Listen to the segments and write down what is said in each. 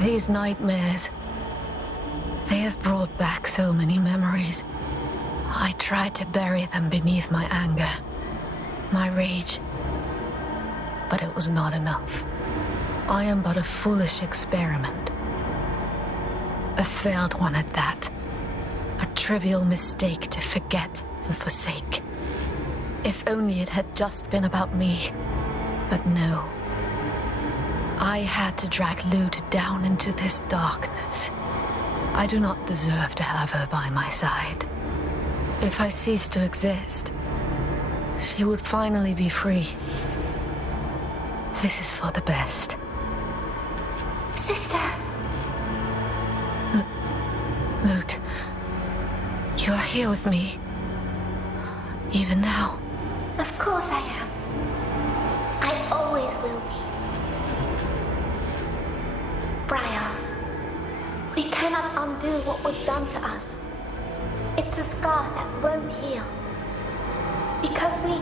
These nightmares, they have brought back so many memories. I tried to bury them beneath my anger, my rage, but it was not enough. I am but a foolish experiment. A failed one at that. A trivial mistake to forget and forsake. If only it had just been about me. But no. I had to drag Lute down into this darkness. I do not deserve to have her by my side. If I ceased to exist, she would finally be free. This is for the best. Sister! Lute, you are here with me. Even now. Of course I am. I always will be. Briar, we cannot undo what was done to us. It's a scar that won't heal. Because we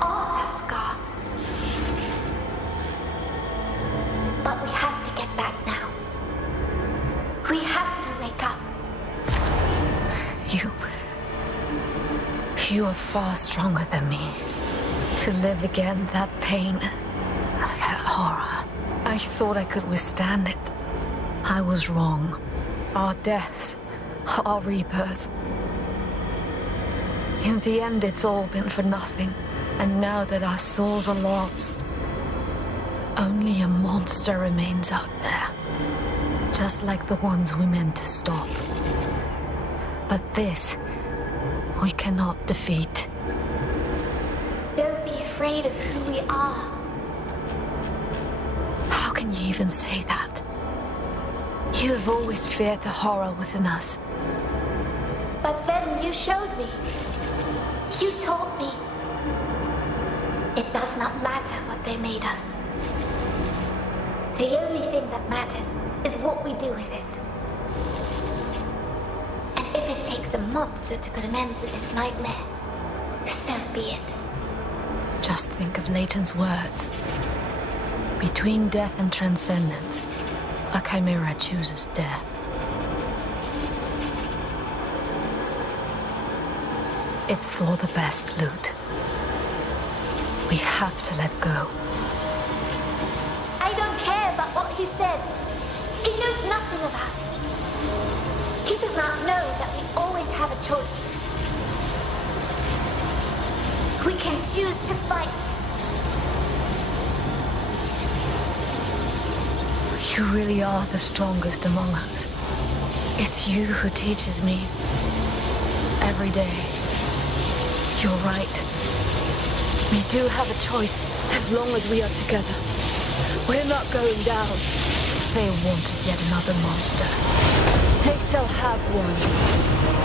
are that scar. But we have to get back now. We have to wake up. You are far stronger than me. To live again, that pain, that horror. I thought I could withstand it. I was wrong. Our deaths, our rebirth. In the end, it's all been for nothing. And now that our souls are lost, only a monster remains out there. Just like the ones we meant to stop. But this, we cannot defeat. Don't be afraid of who we are. How can you even say that? You have always feared the horror within us. But then you showed me. You taught me. It does not matter what they made us. The only thing that matters is what we do with it. And if it takes a monster to put an end to this nightmare, so be it. Just think of Leighton's words. Between death and transcendence, a chimera chooses death. It's for the best, Lute. We have to let go. I don't care about what he said. He knows nothing of us. He does not know that we always have a choice. We can choose to fight. You really are the strongest among us. It's you who teaches me. Every day. You're right. We do have a choice as long as we are together. We're not going down. They wanted yet another monster. They shall have one.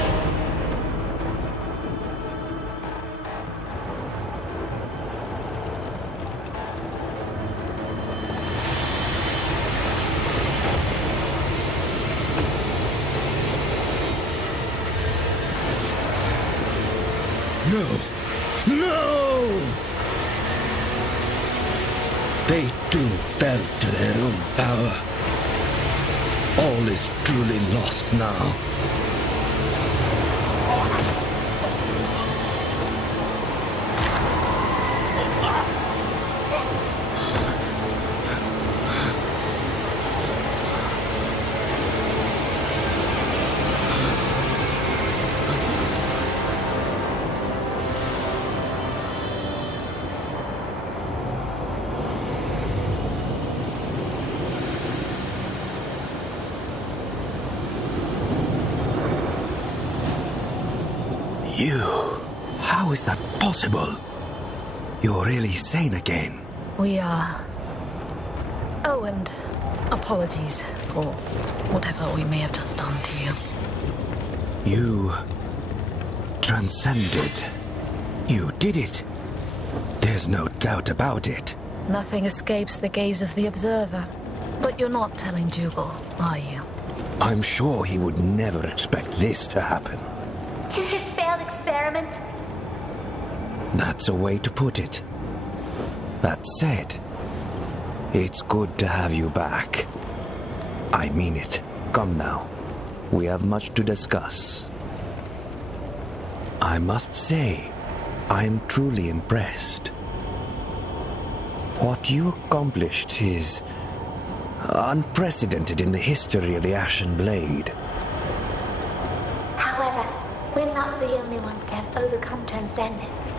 No! No! They too fell to their own power. All is truly lost now. You? How is that possible? You're really sane again. We are. Oh, and apologies for whatever we may have just done to you. You transcended. You did it. There's no doubt about it. Nothing escapes the gaze of the observer. But you're not telling Dougal, are you? I'm sure he would never expect this to happen. To his failed experiment? That's a way to put it. That said, it's good to have you back. I mean it. Come now. We have much to discuss. I must say, I am truly impressed. What you accomplished is unprecedented in the history of the Ashen Blade. However, we're not the only ones to have overcome transcendence.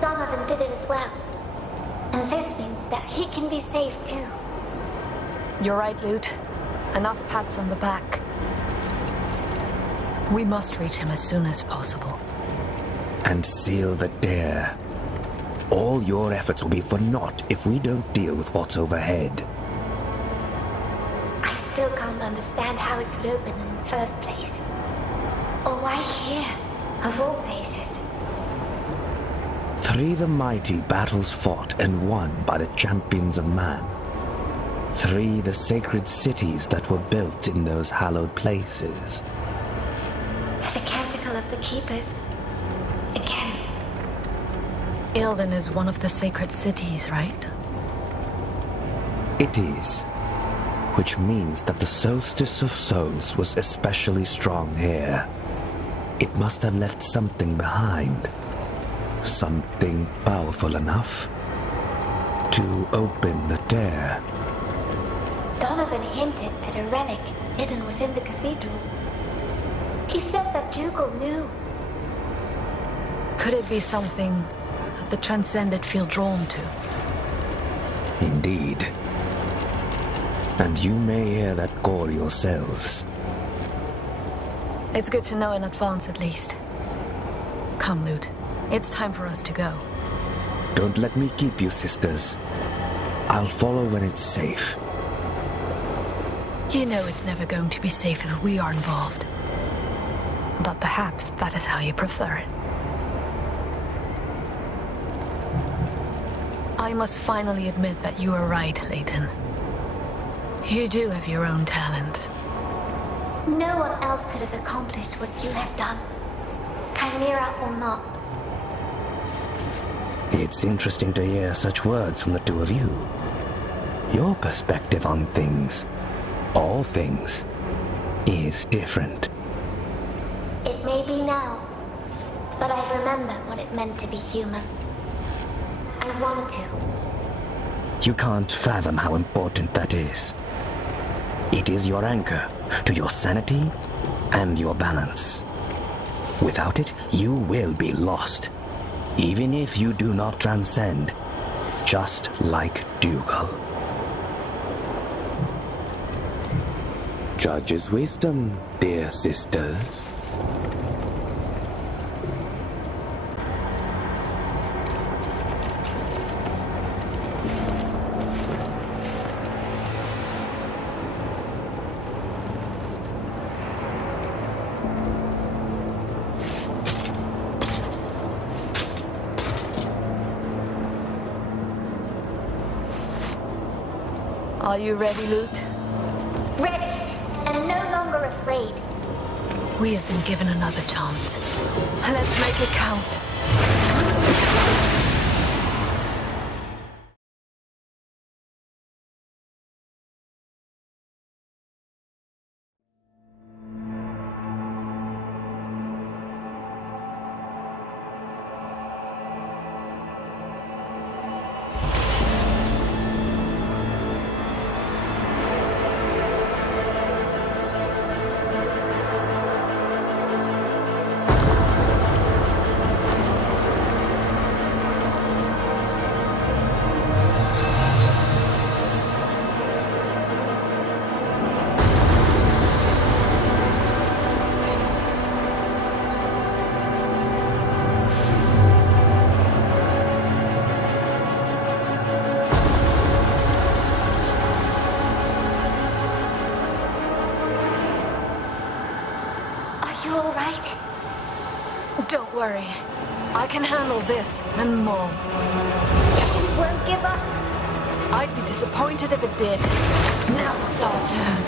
Donovan did it as well. And this means that he can be saved too. You're right, Lute. Enough pats on the back. We must reach him as soon as possible. And seal the dare. All your efforts will be for naught if we don't deal with what's overhead. I still can't understand how it could open in the first place. Or why here, of all places? 3 the mighty battles fought and won by the champions of man. 3 the sacred cities that were built in those hallowed places. The canticle of the keepers. Again. Ilden is one of the sacred cities, right? It is. Which means that the Soulstice of Souls was especially strong here. It must have left something behind. Something powerful enough to open the dare. Donovan hinted at a relic hidden within the cathedral. He said that Dougal knew. Could it be something the Transcended feel drawn to? Indeed. And you may hear that call yourselves. It's good to know in advance, at least. Come, Lute. It's time for us to go. Don't let me keep you, sisters. I'll follow when it's safe. You know it's never going to be safe if we are involved. But perhaps that is how you prefer it. I must finally admit that you are right, Leighton. You do have your own talents. No one else could have accomplished what you have done. Chimera or not. It's interesting to hear such words from the two of you. Your perspective on things, all things, is different. It may be now, but I remember what it meant to be human. I want to. You can't fathom how important that is. It is your anchor to your sanity and your balance. Without it, you will be lost, even if you do not transcend, just like Dougal. Judge's wisdom, dear sisters. Are you ready, Lute? Ready, and no longer afraid. We have been given another chance. Let's make it count. Don't worry. I can handle this and more. You won't give up? I'd be disappointed if it did. Now it's our turn.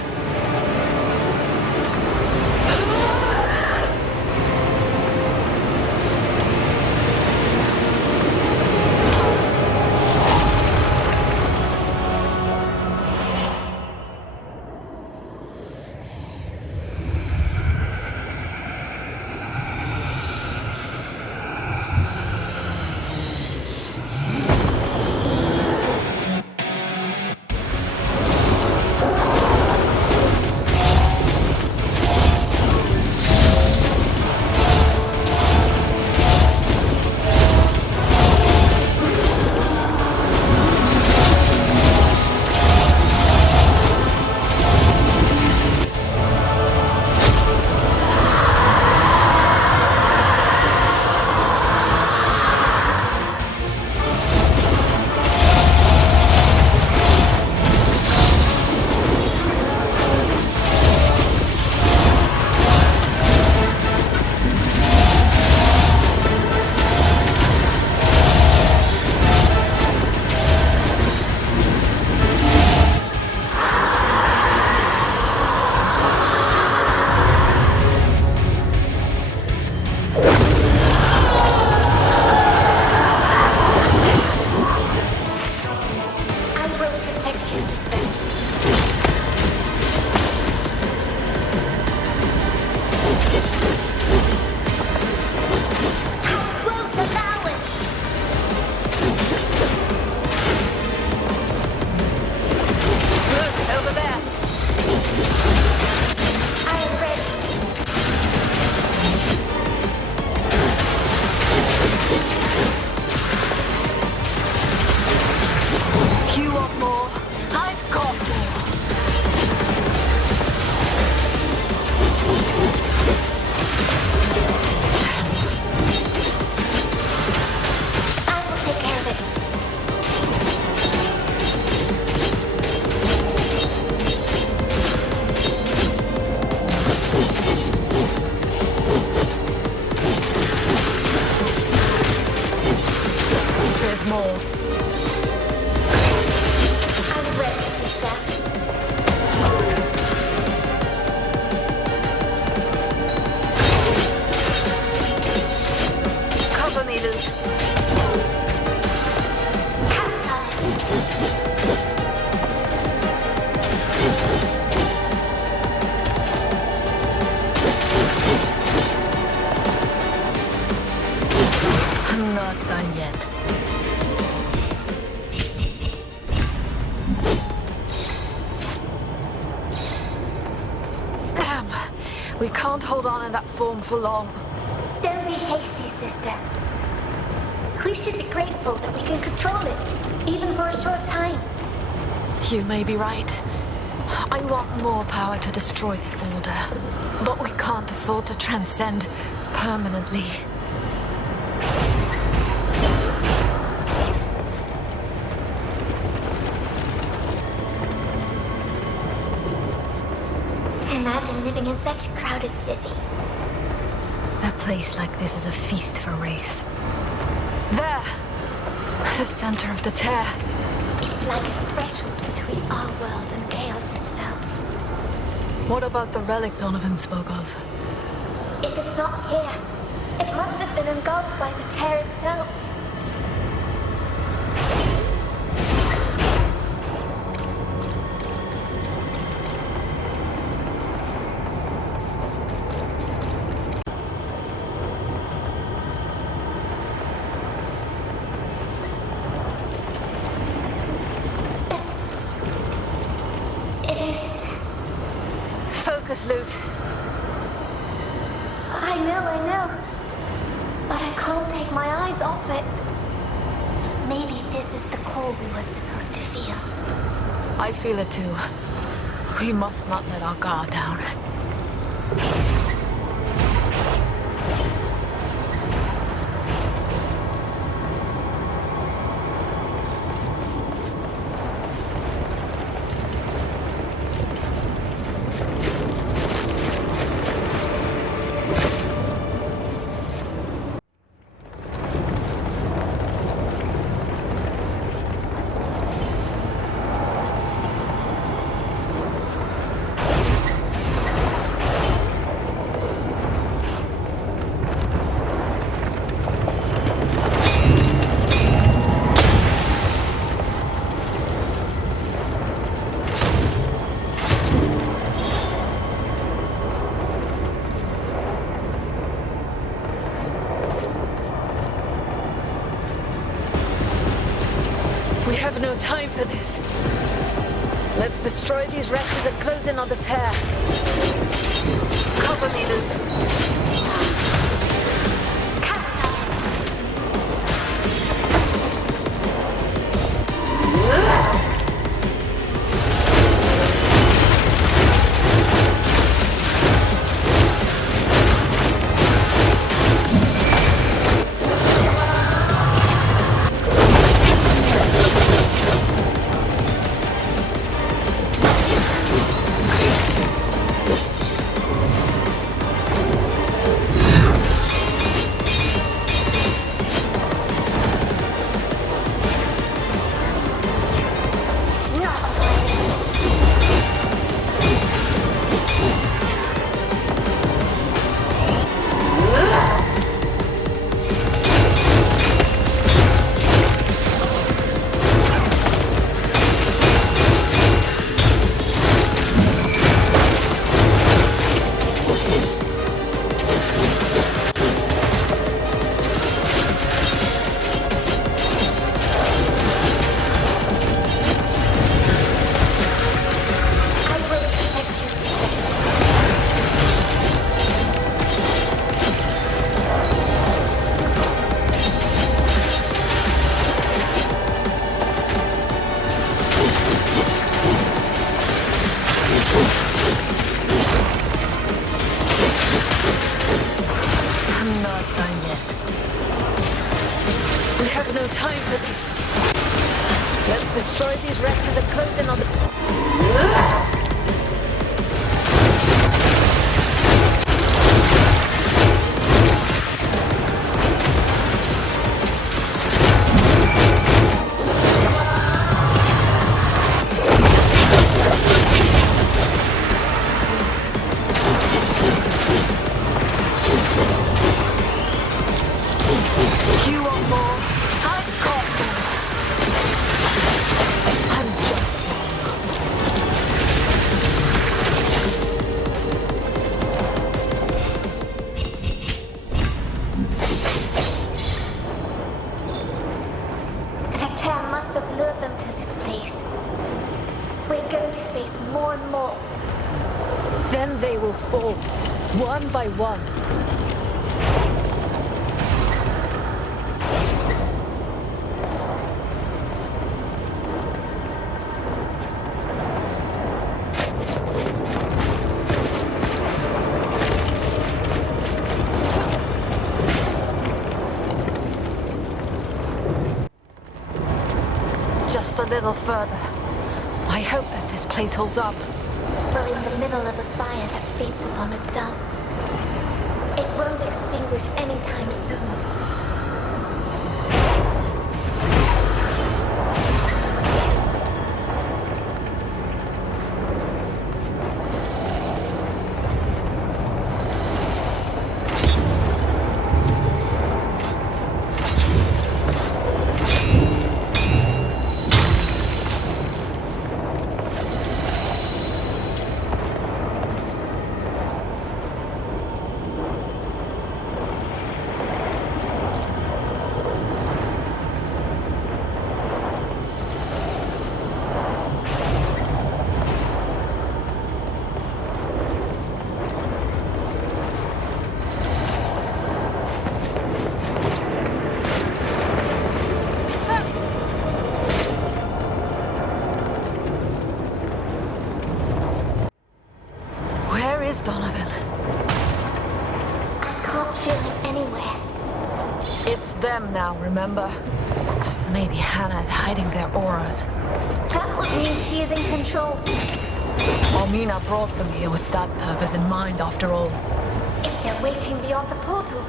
We can't hold on in that form for long. Don't be hasty, sister. We should be grateful that we can control it, even for a short time. You may be right. I want more power to destroy the Order, but we can't afford to transcend permanently. Imagine living in such a crowded city. A place like this is a feast for wraiths. There! The center of the tear. It's like a threshold between our world and chaos itself. What about the relic Donovan spoke of? If it's not here, it must have been engulfed by the tear itself. Loot. I know. But I can't take my eyes off it. Maybe this is the call we were supposed to feel. I feel it too. We must not let our guard down. We have no time for this. Let's destroy these wretches and close in on the tear. Cover me, Loot. Then they will fall, one by one. Just a little further. I hope that this place holds up. We're in the middle of a fire that feeds upon itself. It won't extinguish anytime soon. Donovan. I can't feel him anywhere. It's them now, remember? Maybe Hannah's hiding their auras. That would mean she is in control. Almina brought them here with that purpose in mind, after all. If they're waiting beyond the portal,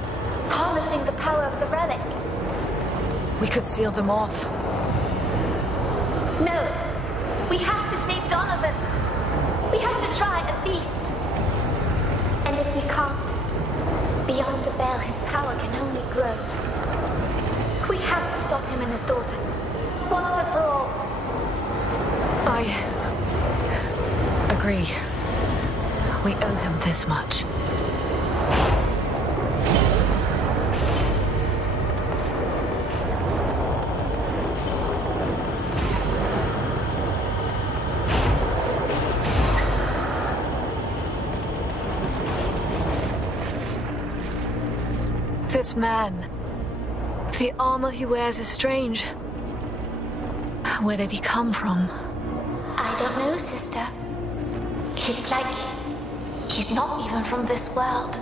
harnessing the power of the relic. We could seal them off. No. We have to save Donovan. We have to try at least. And if we can't, beyond the veil his power can only grow. We have to stop him and his daughter. Once and for all. I agree. We owe him this much. This man, the armor he wears is strange. Where did he come from? I don't know, sister. It's like he's not even from this world.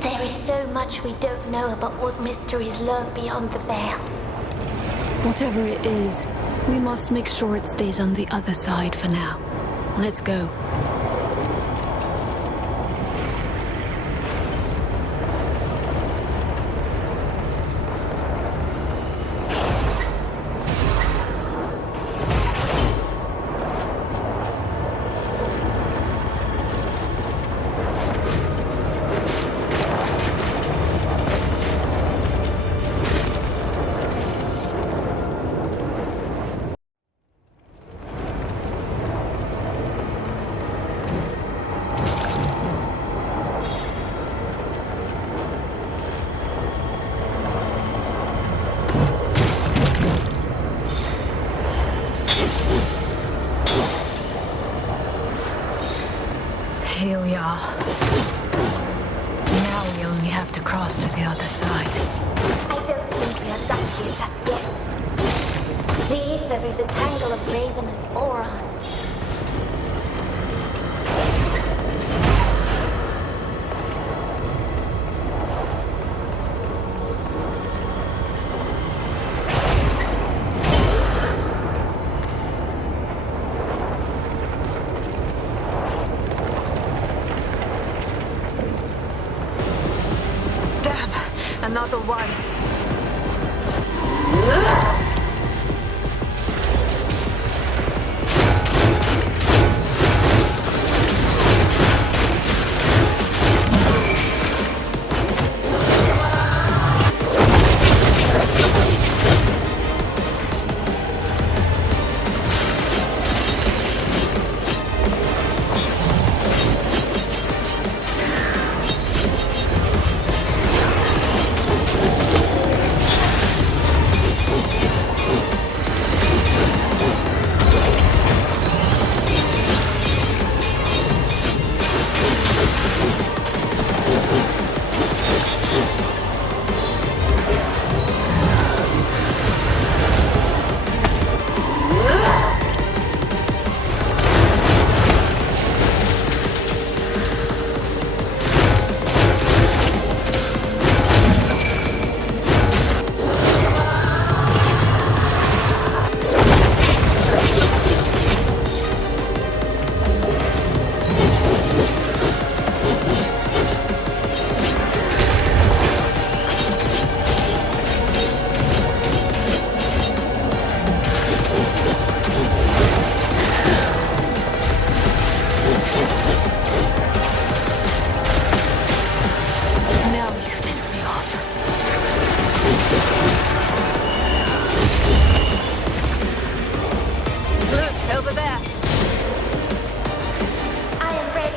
There is so much we don't know about what mysteries lurk beyond the veil. Whatever it is, we must make sure it stays on the other side for now. Let's go. Here we are. Now we only have to cross to the other side. I don't think we are done here just yet. The ether is a tangle of ravenous auras. Another one. Over there. I am ready.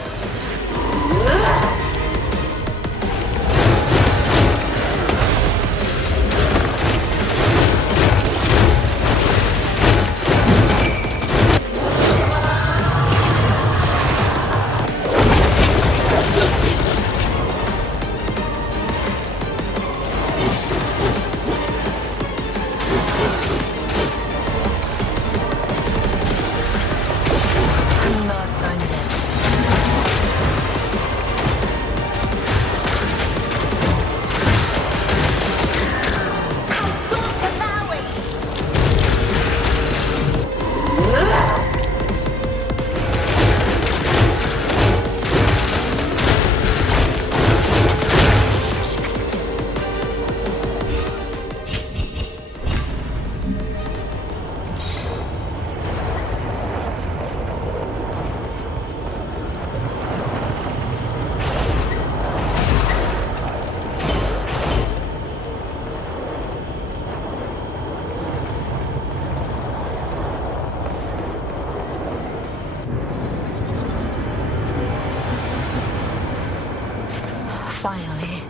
Finally.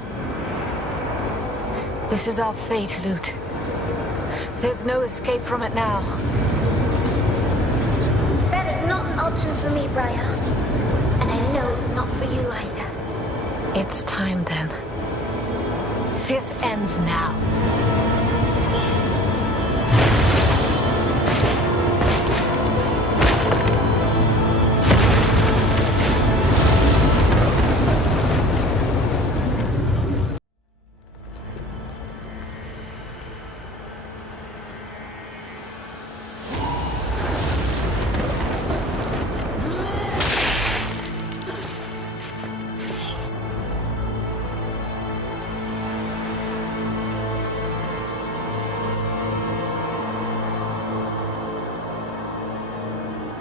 This is our fate, Lute. There's no escape from it now. That is not an option for me, Briar. And I know it's not for you either. It's time then. This ends now.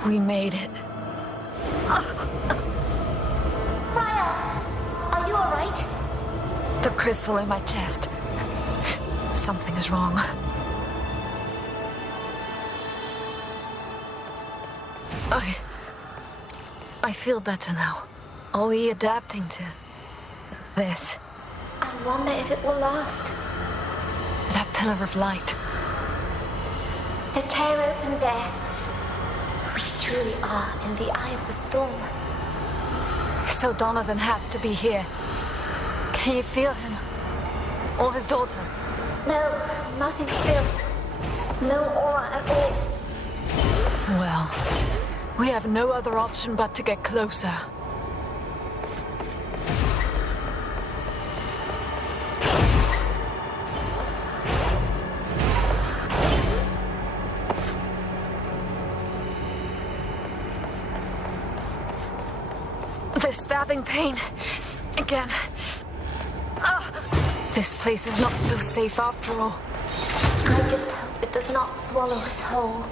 We made it. Briar! Are you alright? The crystal in my chest. Something is wrong. I feel better now. Are we adapting to this? I wonder if it will last. That pillar of light. The tear opened there. We truly are in the eye of the storm. So Donovan has to be here. Can you feel him? Or his daughter? No, nothing still. No aura at all. Well, we have no other option but to get closer. The stabbing pain. Again. This place is not so safe after all. I just hope it does not swallow us whole.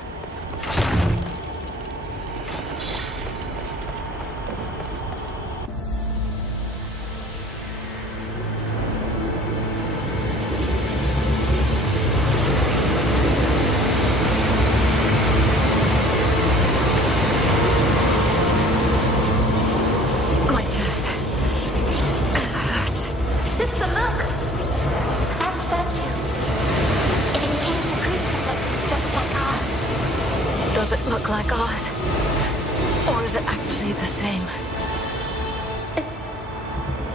My chest. Hurts. Sister, look! That statue. It encased a crystal that was just like ours. Does it look like ours? Or is it actually the same?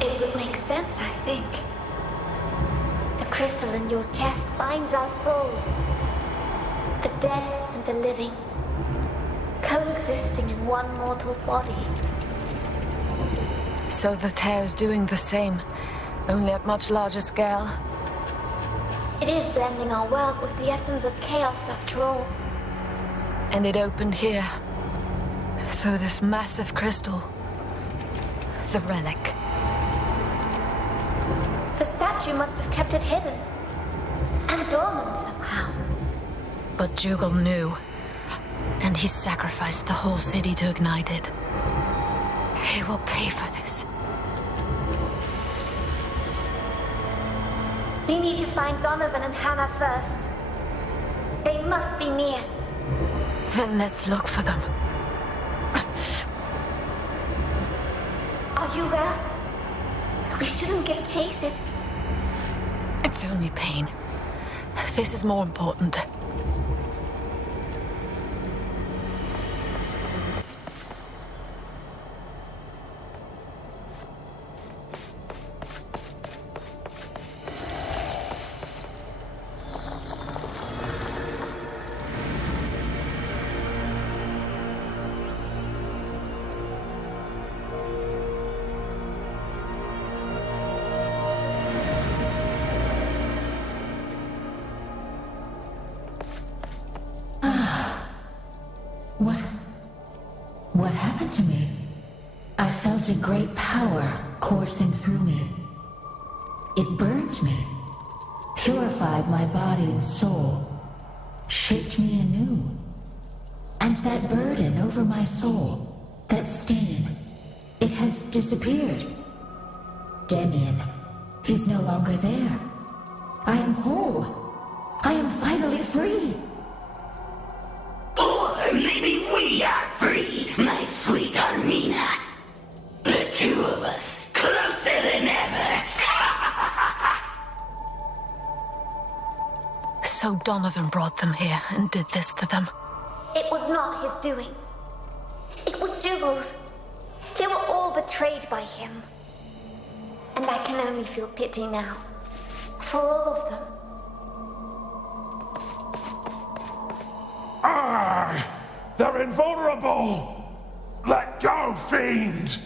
It would make sense, I think. The crystal in your chest binds our souls. The dead and the living. Coexisting in one mortal body. So the tear's doing the same, only at much larger scale. It is blending our world with the essence of chaos after all. And it opened here, through this massive crystal. The relic. The statue must have kept it hidden. And dormant somehow. But Jugal knew, and he sacrificed the whole city to ignite it. He will pay for this. We need to find Donovan and Hannah first. They must be near. Then let's look for them. Are you well? We shouldn't give chase if... It's only pain. This is more important. What happened to me? I felt a great power coursing through me. It burned me, purified my body and soul, shaped me anew. And that burden over my soul, that stain, it has disappeared. Damien, he's no longer there. I am whole. I am finally free. Or maybe we are free, my sweet Armina. The two of us, closer than ever. So Donovan brought them here and did this to them. It was not his doing. It was Dougal's. They were all betrayed by him. And I can only feel pity now. For all of them. They're invulnerable! Let go, fiend!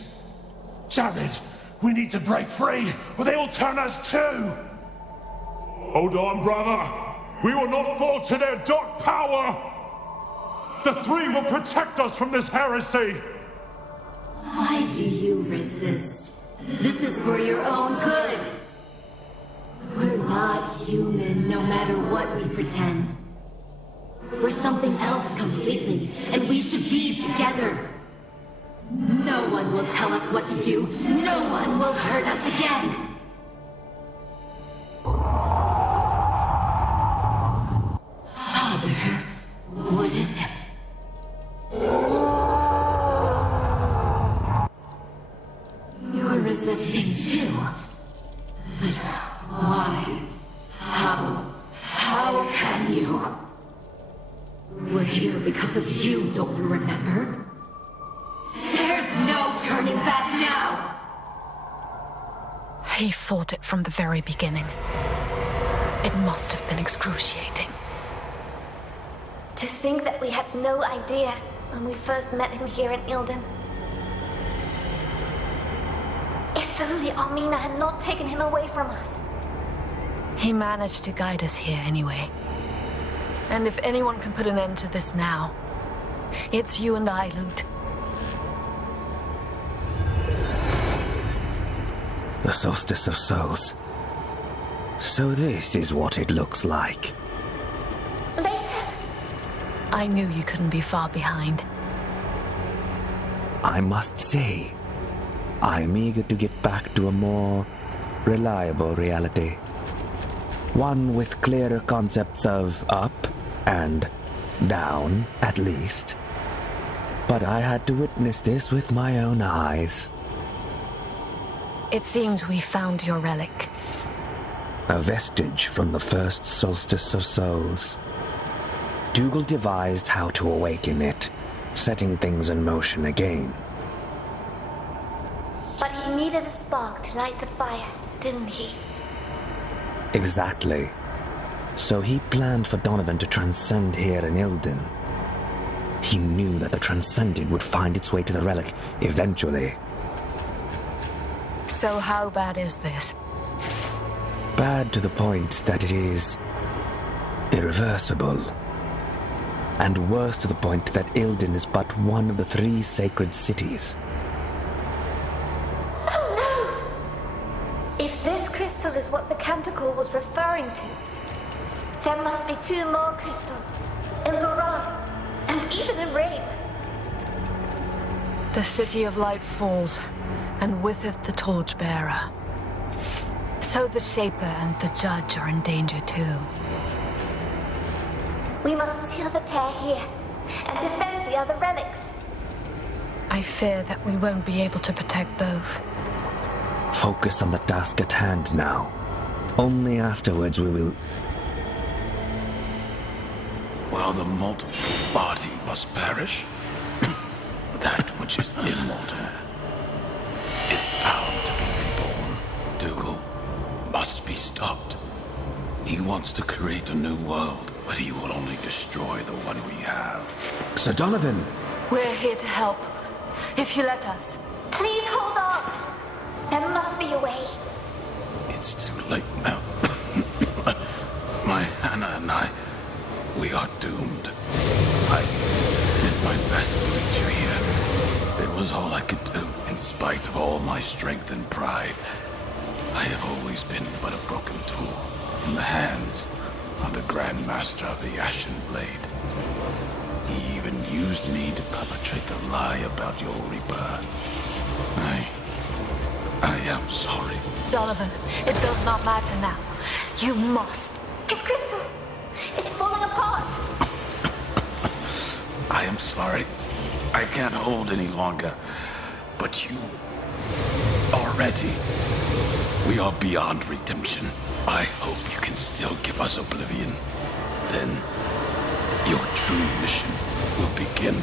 Jared, we need to break free, or they will turn us too! Hold on, brother! We will not fall to their dark power! The three will protect us from this heresy! Why do you resist? This is for your own good. We're not human, no matter what we pretend. We're something else completely, and we should be together. No one will tell us what to do. No one will hurt us again. Father, what is it? You're resisting too. But why? How can you? We're here because of you, don't you remember? There's no turning back now! He fought it from the very beginning. It must have been excruciating. To think that we had no idea when we first met him here in Ilden. If only Armina had not taken him away from us. He managed to guide us here anyway. And if anyone can put an end to this now, it's you and I, Lute. The Solstice of Souls. So this is what it looks like. Later. I knew you couldn't be far behind. I must say, I'm eager to get back to a more reliable reality. One with clearer concepts of up and down, at least. But I had to witness this with my own eyes. It seems we found your relic. A vestige from the first Solstice of Souls. Dougal devised how to awaken it, setting things in motion again. But he needed a spark to light the fire, didn't he? Exactly. So he planned for Donovan to transcend here in Ilden. He knew that the transcended would find its way to the relic eventually. So how bad is this? Bad to the point that it is irreversible. And worse to the point that Ilden is but one of the 3 sacred cities. Oh no! If this crystal is what the canticle was referring to, there must be 2 more crystals. In Doran, and even in Rape. The City of Light falls, and with it the Torchbearer. So the Shaper and the Judge are in danger too. We must seal the tear here, and defend the other relics. I fear that we won't be able to protect both. Focus on the task at hand now. Only afterwards we will... While the mortal body must perish, that which is immortal is bound to be reborn. Dougal must be stopped. He wants to create a new world, but he will only destroy the one we have. Sir Donovan! We're here to help, if you let us. Please hold on. There must be a way. It's too late now. My Hannah and I, we are doomed. I did my best to reach you here. It was all I could do, in spite of all my strength and pride. I have always been but a broken tool in the hands of the Grand Master of the Ashen Blade. He even used me to perpetrate the lie about your rebirth. I am sorry. Donovan, it does not matter now. You must. His crystal! It's falling apart! I am sorry. I can't hold any longer. But you are ready. We are beyond redemption. I hope you can still give us oblivion. Then your true mission will begin.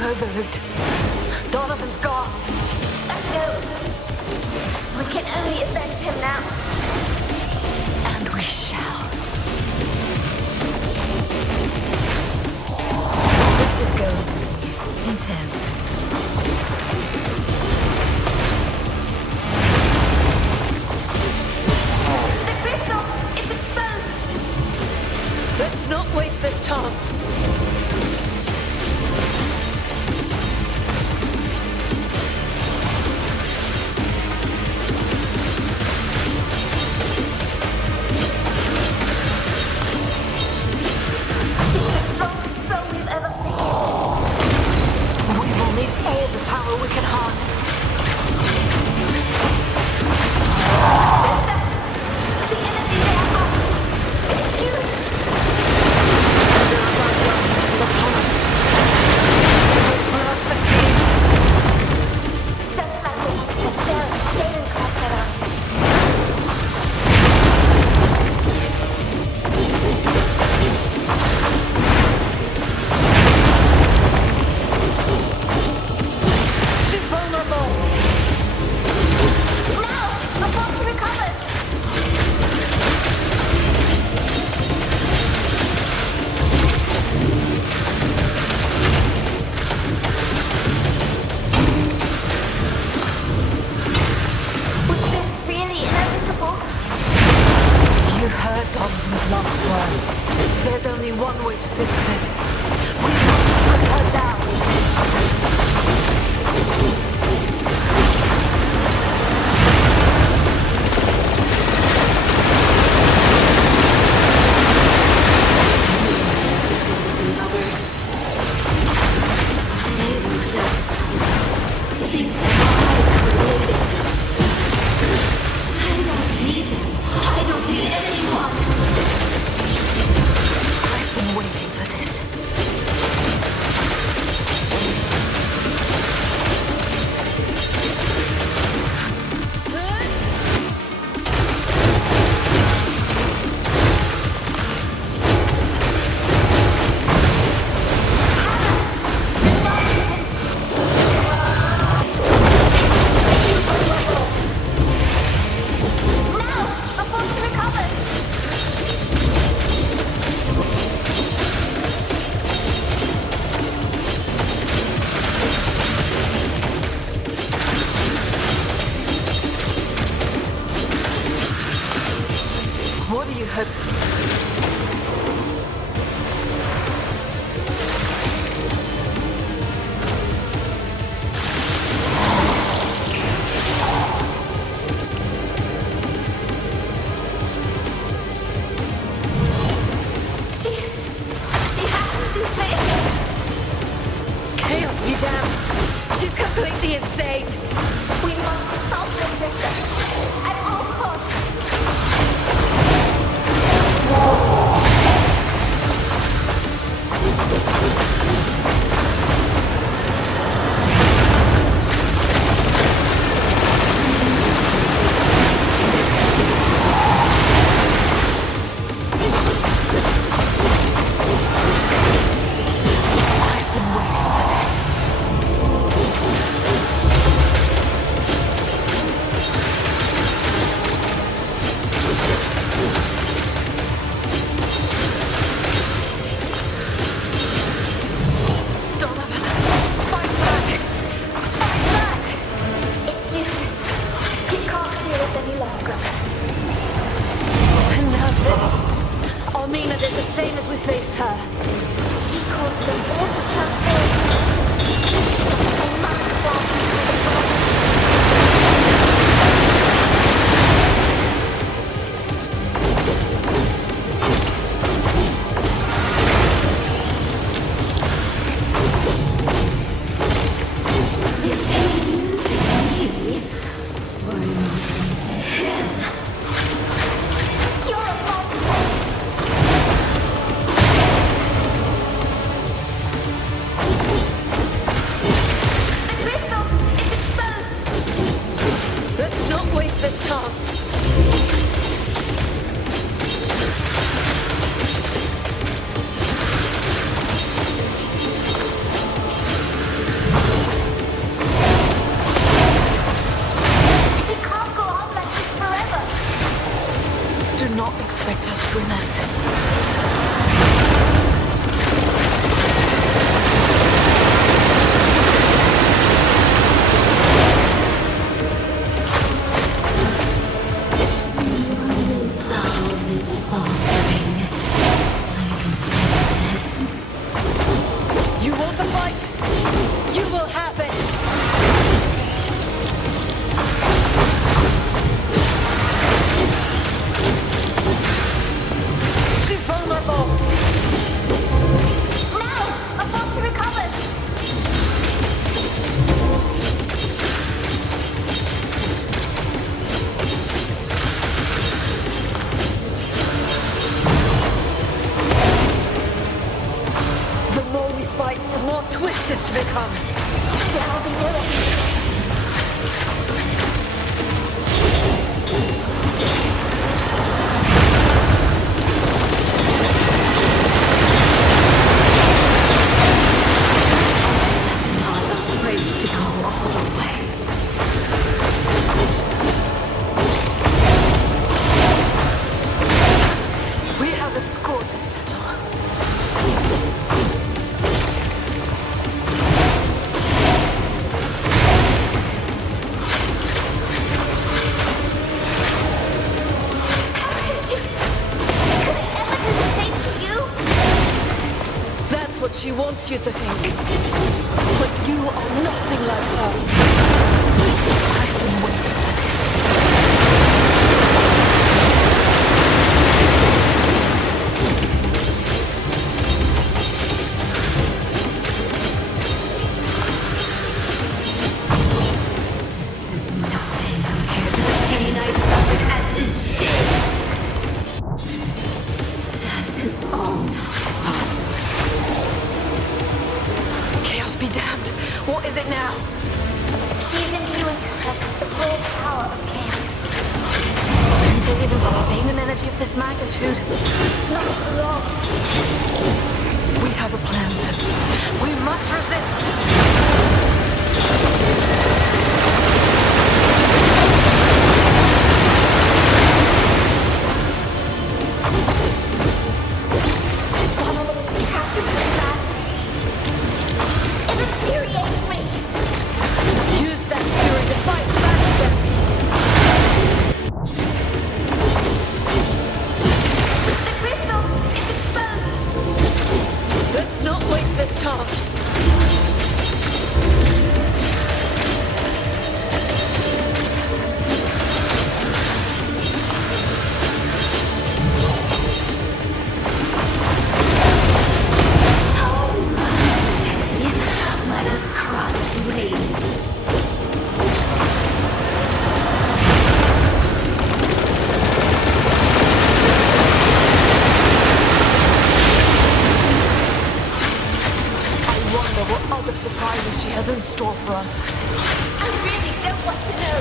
Overlooked. Donovan's gone. No. We can only avenge him now. And we shall. This is going to be intense. The crystal! It's exposed! Let's not waste this chance. completely insane. We must stop the system at all costs. She wants you to think, but you are nothing like her. I've been waiting for this. This is nothing compared to the pain I suffered as his shame. As his own time. Be damned. What is it now? She's imbuing herself with the raw power of chaos. Can they even sustain an energy of this magnitude? Not for long. We have a plan then. We must resist. Donovan is captured by that. It infuriates me. Use that fury to fight back then. The crystal is exposed. Let's not waste this chance. Let us cross blades. wonder what other surprises she has in store for us. I really don't want to know.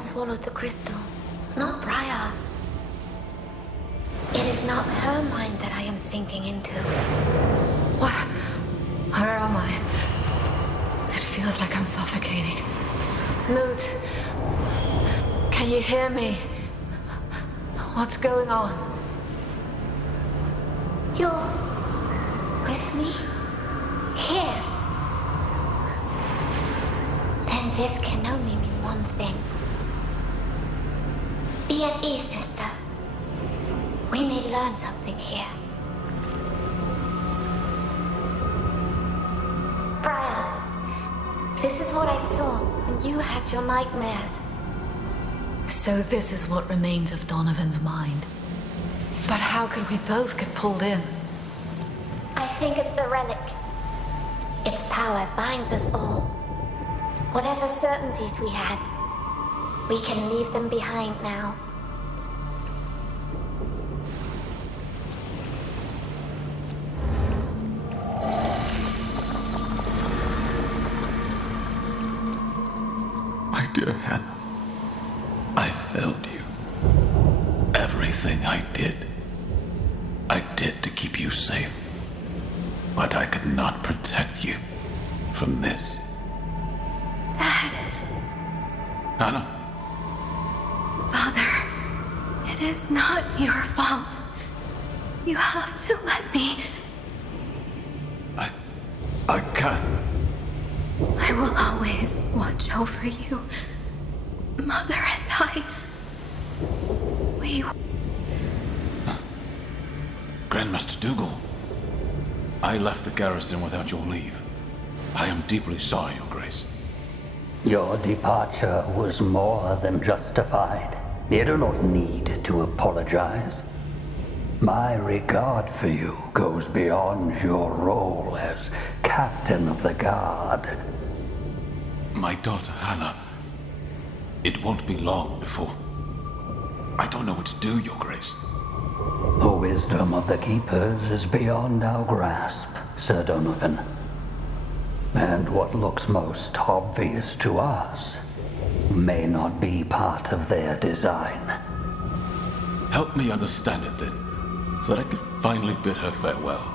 Swallowed the crystal, not Briar. It is not her mind that I am sinking into. Where am I? It feels like I'm suffocating. Loot, can you hear me? What's going on? You're with me? Here? Then this can only mean one thing. Be at ease, sister. We may learn something here. Briar, this is what I saw when you had your nightmares. So this is what remains of Donovan's mind. But how could we both get pulled in? I think it's the relic. Its power binds us all. Whatever certainties we had, we can leave them behind now. My dear Hannah, I failed you. Everything I did to keep you safe. But I could not protect you from this. Dad. Hannah. Father, it is not your fault. You have to let me. I can't. I will always watch over you. Mother and I. We... Grandmaster Dougal, I left the garrison without your leave. I am deeply sorry, Your Grace. Your departure was more than justified. You do not need to apologize. My regard for you goes beyond your role as Captain of the Guard. My daughter, Hannah. It won't be long before... I don't know what to do, Your Grace. The wisdom of the Keepers is beyond our grasp, Sir Donovan. And what looks most obvious to us may not be part of their design. Help me understand it then, so that I can finally bid her farewell.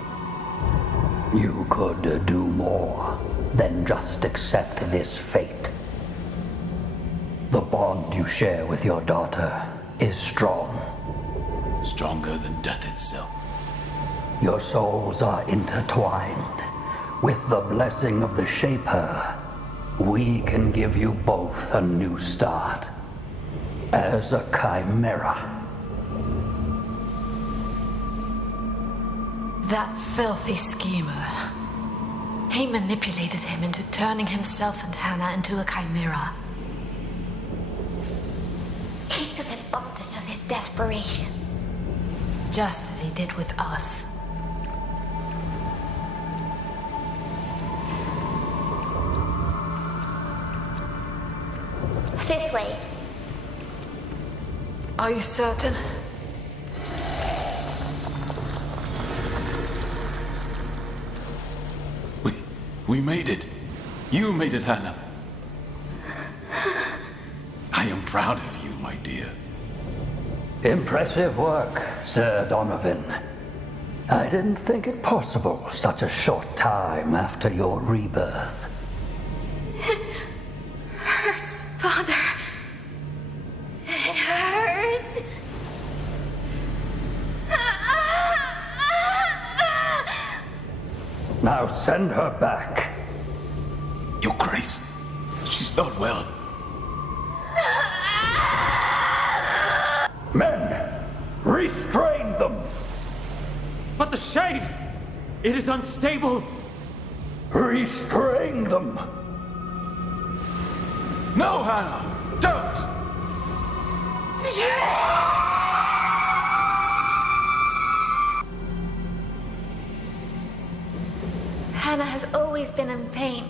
You could do more than just accept this fate. The bond you share with your daughter is strong. Stronger than death itself. Your souls are intertwined. With the blessing of the Shaper, we can give you both a new start. As a chimera. That filthy schemer. He manipulated him into turning himself and Hannah into a chimera. He took advantage of his desperation. Just as he did with us. This way. Are you certain? We made it. You made it, Hannah. I am proud of you, my dear. Impressive work, Sir Donovan. I didn't think it possible such a short time after your rebirth. Hurts, Father. It hurts. Now send her back. Your Grace, she's not well. Men, restrain them! But the shade! It is unstable! Restrain them! No, Hannah! Don't! Hannah has always been in pain.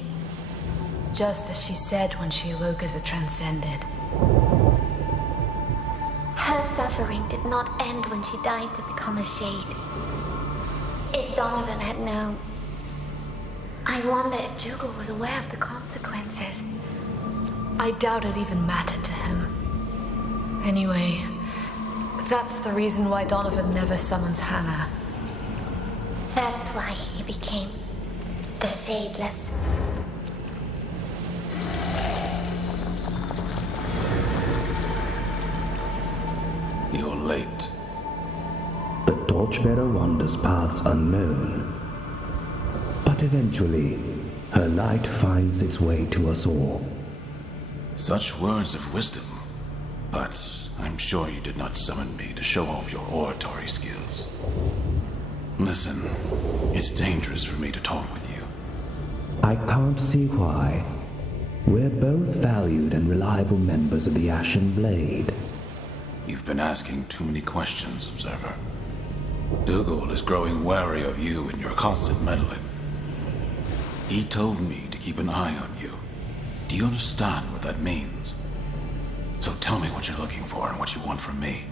Just as she said when she awoke as a transcended. Her suffering did not end when she died to become a shade. If Donovan had known... I wonder if Dougal was aware of the consequences. I doubt it even mattered to him. Anyway, that's the reason why Donovan never summons Hannah. That's why he became the Shadeless. You're late. The torchbearer wanders paths unknown, but eventually her light finds its way to us all. Such words of wisdom, but I'm sure you did not summon me to show off your oratory skills. Listen, it's dangerous for me to talk with you. I can't see why. We're both valued and reliable members of the Ashen Blade. You've been asking too many questions, Observer. Dougal is growing wary of you and your constant meddling. He told me to keep an eye on you. Do you understand what that means? So tell me what you're looking for and what you want from me.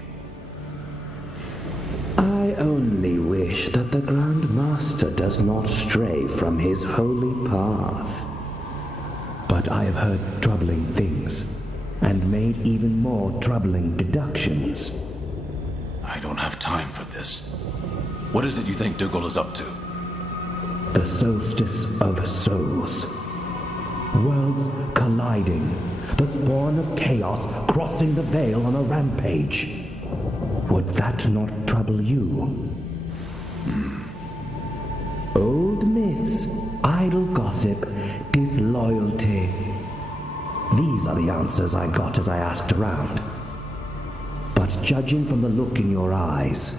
I only wish that the Grand Master does not stray from his holy path. But I have heard troubling things, and made even more troubling deductions. I don't have time for this. What is it you think Dougal is up to? The Soulstice of Souls. Worlds colliding. The spawn of chaos crossing the veil on a rampage. Would that not trouble you? Old myths, idle gossip, disloyalty. These are the answers I got as I asked around. But judging from the look in your eyes,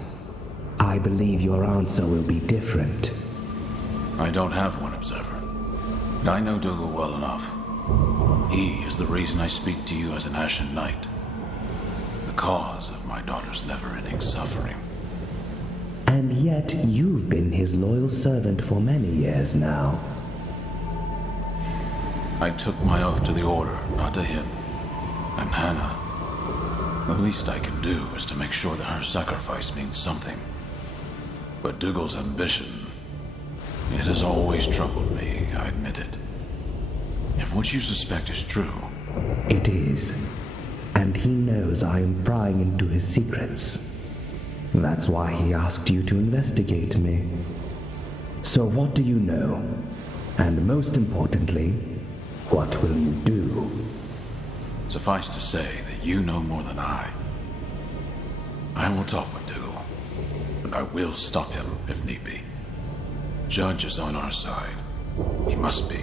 I believe your answer will be different. I don't have one, Observer. But I know Dougal well enough. He is the reason I speak to you as an Ashen Knight. The cause of my daughter's never-ending suffering. And yet you've been his loyal servant for many years now. I took my oath to the Order, not to him. And Hannah. The least I can do is to make sure that her sacrifice means something. But Dougal's ambition, it has always troubled me, I admit it. If what you suspect is true... It is. And he knows I am prying into his secrets. That's why he asked you to investigate me. So what do you know? And most importantly, what will you do? Suffice to say that you know more than I. I will talk with Dougal, and I will stop him if need be. Judge is on our side. He must be.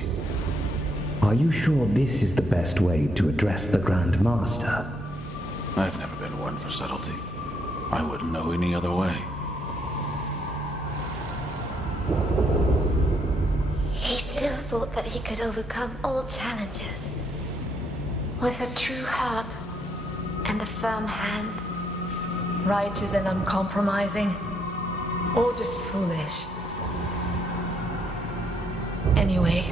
Are you sure this is the best way to address the Grand Master? I've never been one for subtlety. I wouldn't know any other way. He still thought that he could overcome all challenges. With a true heart and a firm hand. Righteous and uncompromising, or just foolish. Anyway,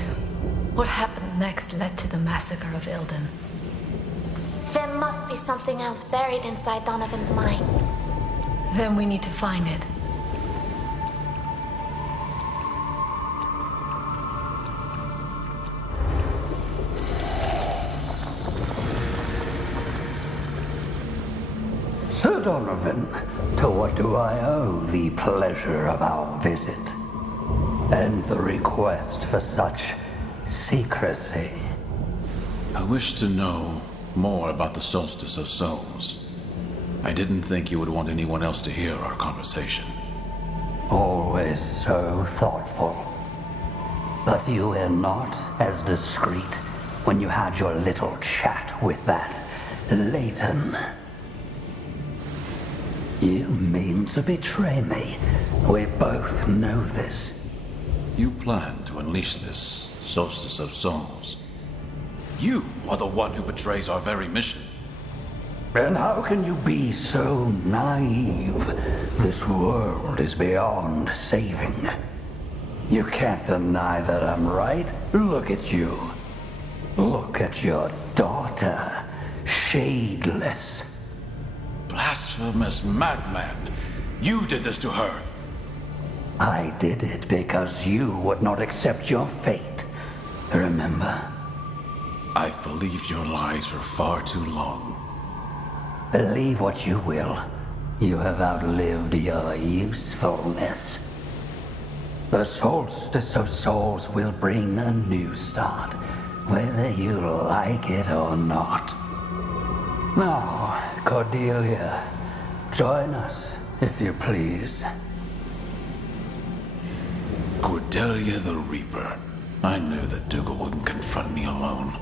what happened next led to the massacre of Ilden. There must be something else buried inside Donovan's mind. Then we need to find it. Sir Donovan, to what do I owe the pleasure of our visit? And the request for such secrecy? I wish to know more about the Solstice of Souls. I didn't think you would want anyone else to hear our conversation. Always so thoughtful. But you were not as discreet when you had your little chat with that Leighton. You mean to betray me. We both know this. You plan to unleash this Solstice of Souls. You are the one who betrays our very mission. And how can you be so naive? This world is beyond saving. You can't deny that I'm right. Look at you. Look at your daughter, shadeless. Blasphemous madman! You did this to her! I did it because you would not accept your fate. Remember? I've believed your lies for far too long. Believe what you will. You have outlived your usefulness. The Solstice of Souls will bring a new start, whether you like it or not. Now, Cordelia, join us, if you please. Cordelia the Reaper. I knew that Dougal wouldn't confront me alone.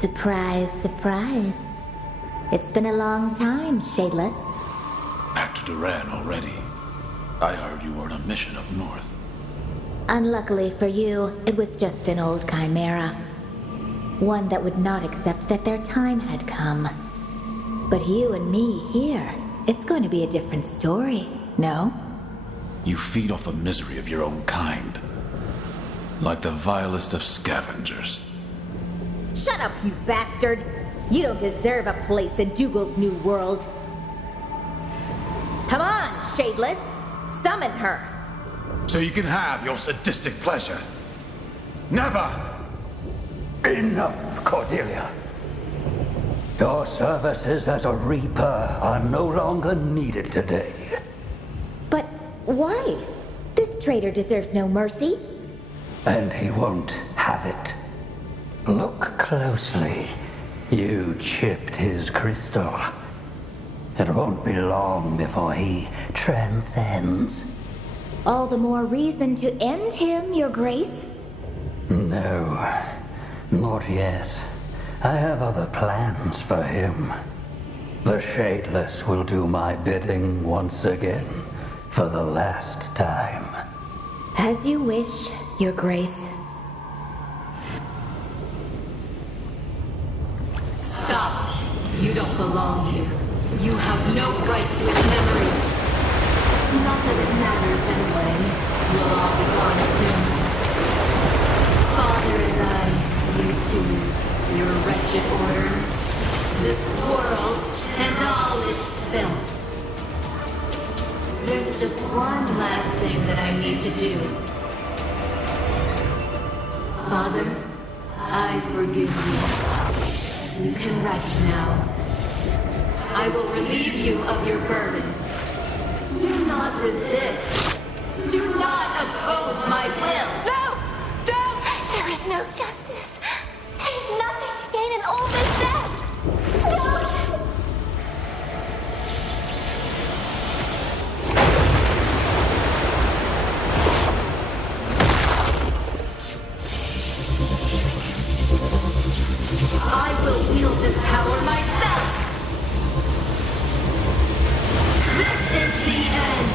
Surprise, surprise. It's been a long time, Shadeless. Back to Duran already. I heard you were on a mission up north. Unluckily for you, it was just an old chimera. One that would not accept that their time had come. But you and me here, it's going to be a different story, no? You feed off the misery of your own kind. Like the vilest of scavengers. Shut up, you bastard! You don't deserve a place in Dougal's new world. Come on, Shadeless! Summon her! So you can have your sadistic pleasure. Never! Enough, Cordelia. Your services as a Reaper are no longer needed today. But why? This traitor deserves no mercy. And he won't have it. Look closely. You chipped his crystal. It won't be long before he transcends. All the more reason to end him, Your Grace. No, not yet. I have other plans for him. The Shadeless will do my bidding once again, for the last time. As you wish, Your Grace. don't belong here. You have no right to his memories. Not that it matters anyway. We'll all be gone soon. Father and I, you two, your wretched order, this world, and all its filth. There's just one last thing that I need to do. Father, I forgive you. You can rest now. I will relieve you of your burden. Do not resist. Do not oppose my will. No! Don't! There is no justice. There's nothing to gain in all this death. Don't! I will wield this power myself! This is the end!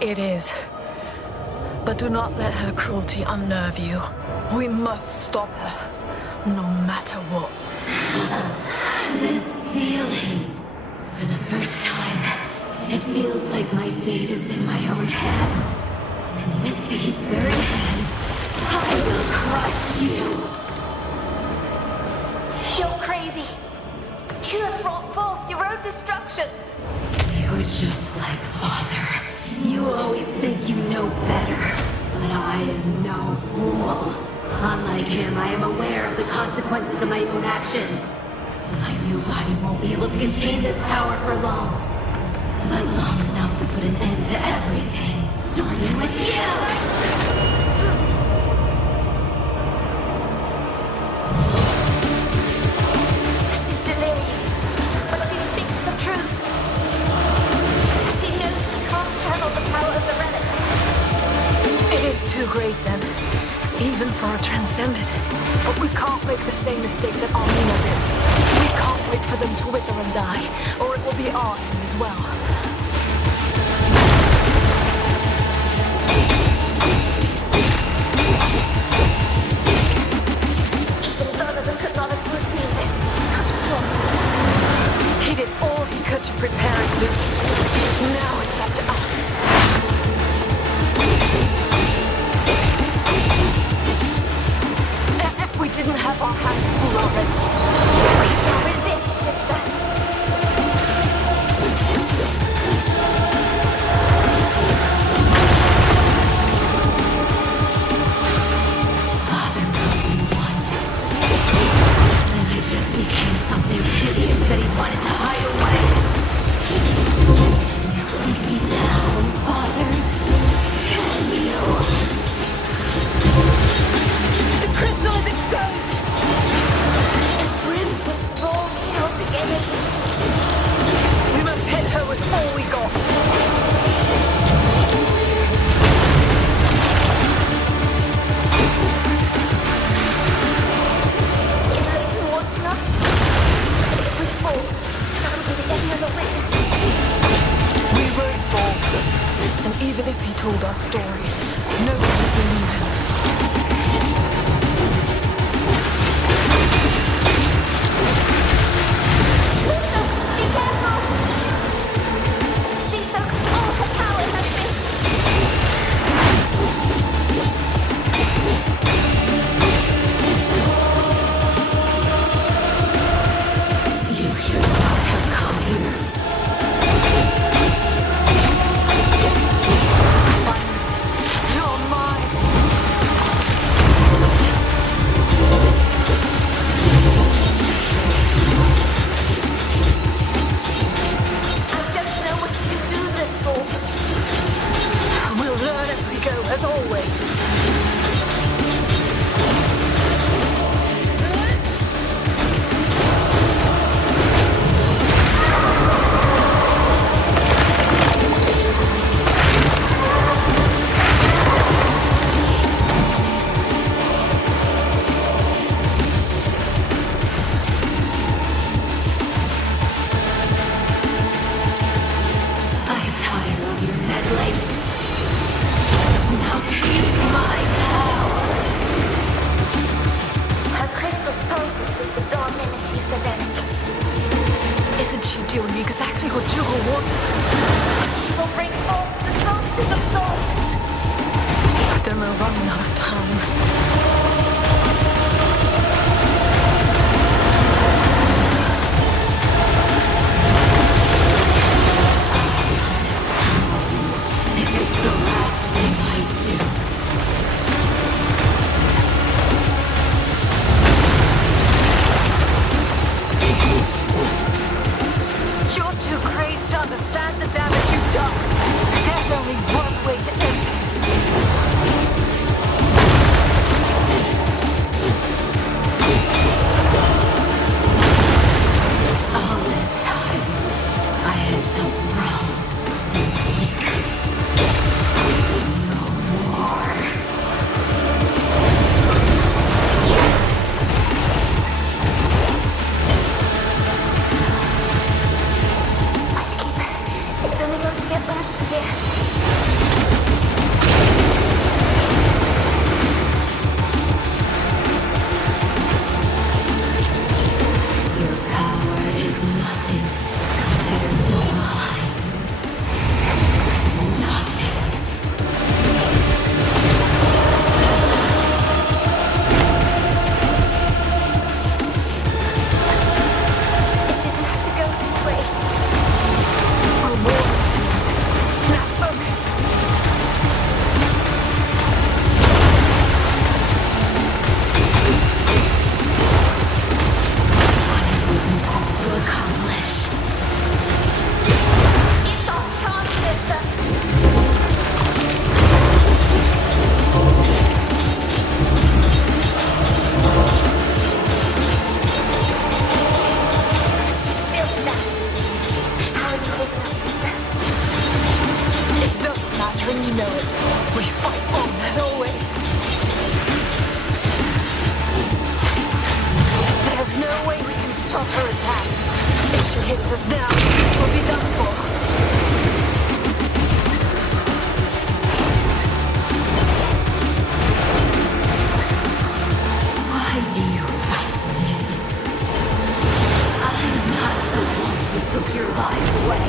It is. But do not let her cruelty unnerve you. We must stop her, no matter what. This feeling. For the first time, it feels like my fate is in my own hands. And with these very hands, I will crush you. You're crazy. You have brought forth your own destruction. You're just like Father. You always think you know better, but I am no fool. Unlike him, I am aware of the consequences of my own actions. My new body won't be able to contain this power for long, but long enough to put an end to everything, starting with you! She's delirious, but she speaks the truth. She knows she can't channel the power of the relic. It is too great then, even for a transcendent. But we can't make the same mistake that Armina did. We can't wait for them to wither and die, or it will be our end as well. Even Donovan could not have foreseen this, I'm sure. He did all he could to prepare it, Luke. Now it's up to us. As if we didn't have our hands full already. We shall resist, sister. running out of time. It's the last thing I do. You're too crazed to understand the damage you've done. There's only one way to end this. All this time, I had felt wrong and weak. No more. Let's keep us. It's only going to get worse from here. Your power is nothing compared to mine. Nothing. It didn't have to go this way. We're more into it. Now focus. What is even that to accomplish? It's our chance, sister. Still stands. How are you holding up, sister? It doesn't matter and you know it. We fight on as always. There's no way we can stop her attack. If she hits us now, we'll be done for. Why do you fight me? I'm not the one who took your lives away.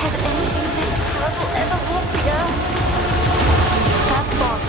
Has anything this powerful ever walked the earth? That boss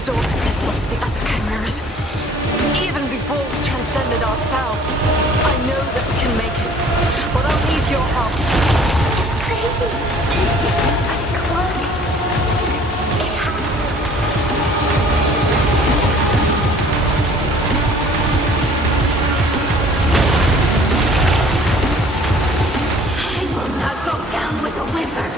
absorb the crystals of the other chimeras. Even before we transcended ourselves, I know that we can make it. But I'll need your help. It's crazy. But it could work. It has to. I will not go down with a whimper.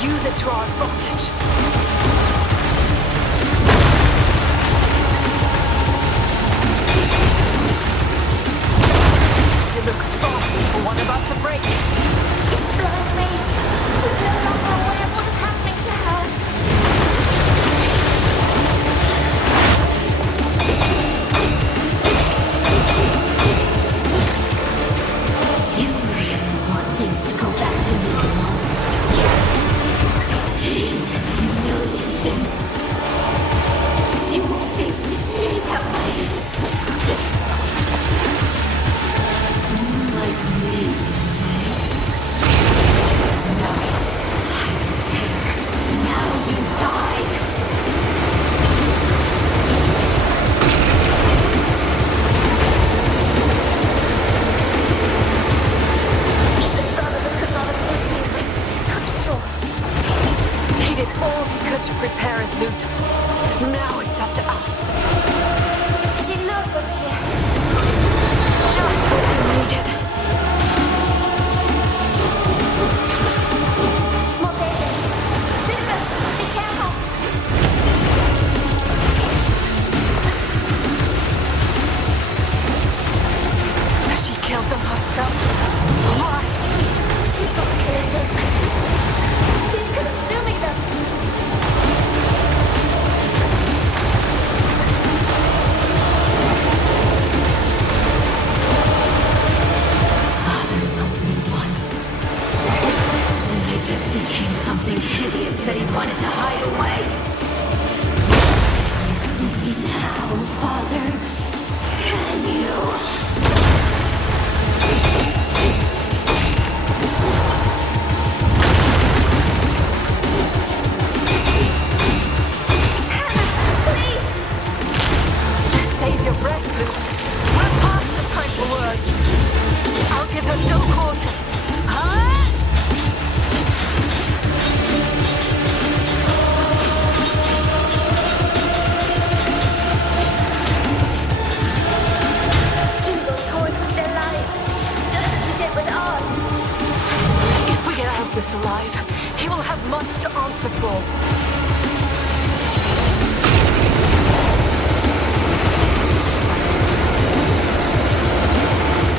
Use it to our advantage. She looks sparkly for one about to break. It's blind rage. We're no longer aware of what is happening to her. You really want things to go back to normal? Humiliation. You want things to stay that way. Like me. No. I don't care. Now you die. Even Donovan could not have foreseen this. I'm sure. He did all he could to prepare his loot. Now it's up to us. She knows we're here. Just what we needed. More David. Sister, be careful. She killed them herself. Why? She's not killing those creatures. She's consuming them. Father loved me once. Then I just became something hideous that he wanted to hide away. You see me now, Father? Can you? Save your breath, Loot. We're past the time for words. I'll give her no quarter. Huh? Jingle toyed with their lives, just as he did with ours. If we get out of this alive, he will have much to answer for.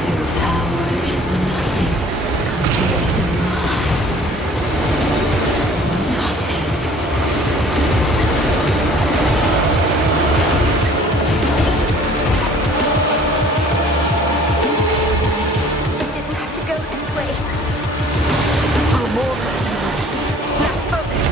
Your power is nothing compared to mine. Nothing. It didn't have to go this way. We're more than Now focus.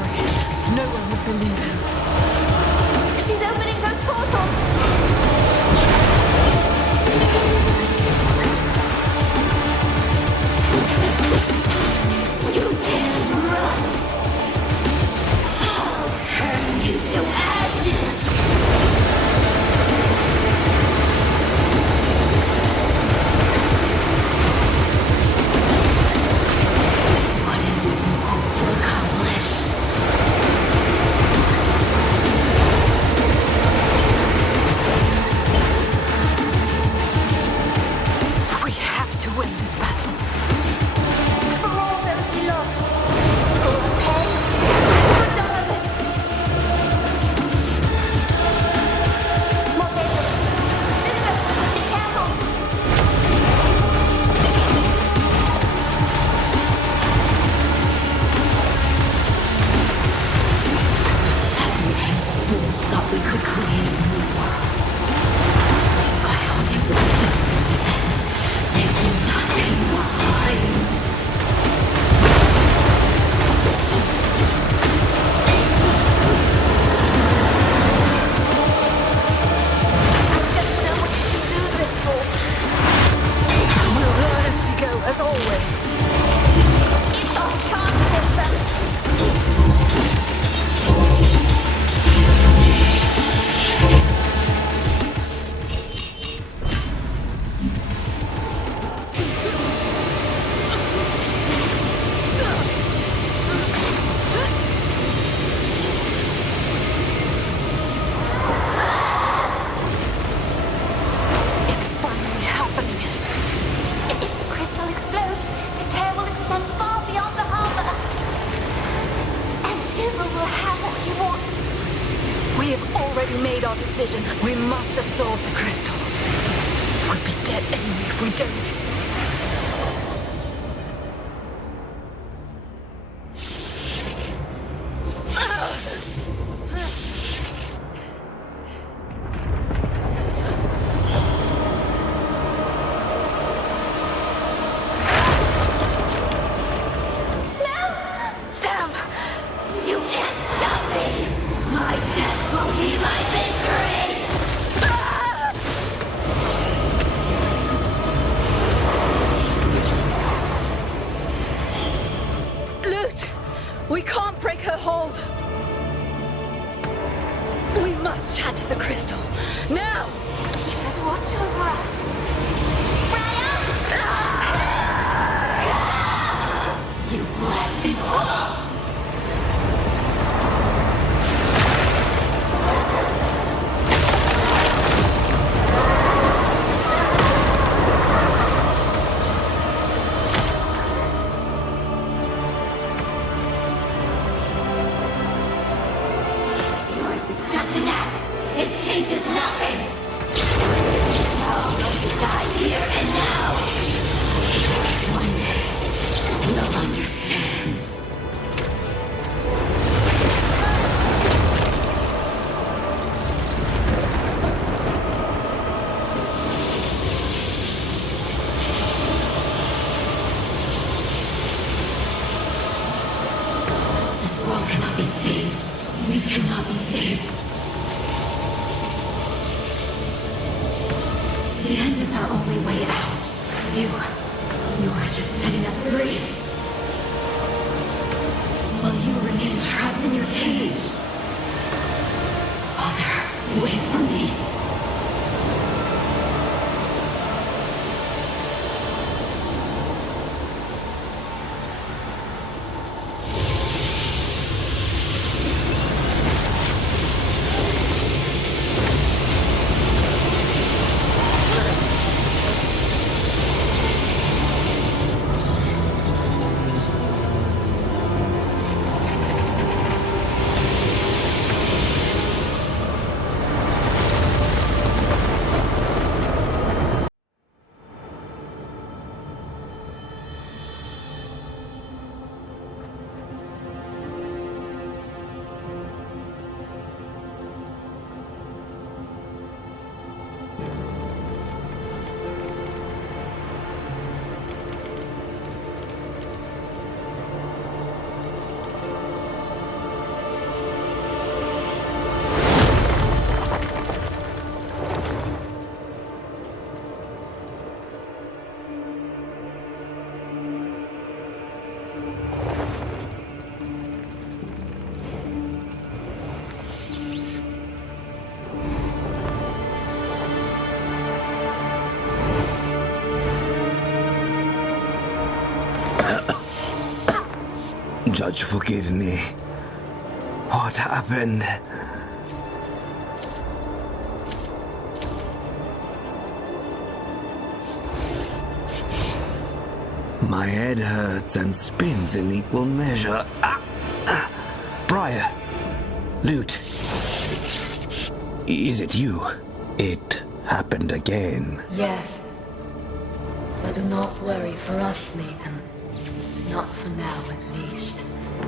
story. No one would believe him. She's opening those portals! You can't run! I'll turn you to ashes! What is it you hope to accomplish? We have to win this battle. For all those we lost. For Pace. For Donovan. Modelo. Sister, be careful. Thought we could create a new world. By only one depend, leaving nothing behind. I don't know what to do this for. We'll learn as we go, as always. It's our chance, sister. It's finally happening. If the crystal explodes, the tear will extend far beyond the harbor. And Tuba will have what he wants. We have already made our decision. We must absorb the crystal. We'll be dead anyway if we don't. Damn! You can't stop me! My death will be my victory! Loot! We can't break her hold! We must shatter the crystal! Now! Keepers watch over us. You blasted fool! Yours is just an act. It changes nothing. All of you die here and now. One day, you'll understand. This world cannot be saved. We cannot be saved. The end is our only way out. You are just setting us free. While you remain trapped in your cage. Father, wait for me. Judge, forgive me. What happened? My head hurts and spins in equal measure. Briar! Lute! Is it you? It happened again. Yes. But do not worry for us, Nathan. Not for now, at least.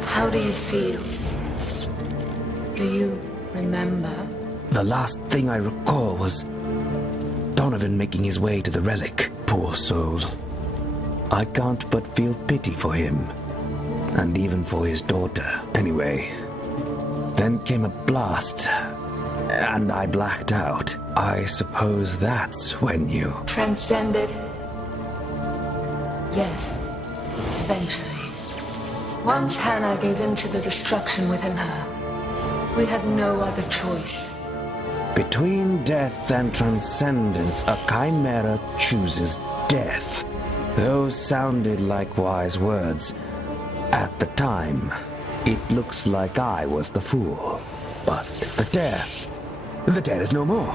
How do you feel? Do you remember? The last thing I recall was Donovan making his way to the relic. Poor soul. I can't but feel pity for him, and even for his daughter. Anyway, then came a blast, and I blacked out. I suppose that's when you... Transcended? Yes. Eventually. Once Hannah gave in to the destruction within her, we had no other choice. Between death and transcendence, a chimera chooses death. Those sounded like wise words. At the time, it looks like I was the fool. But the dare is no more.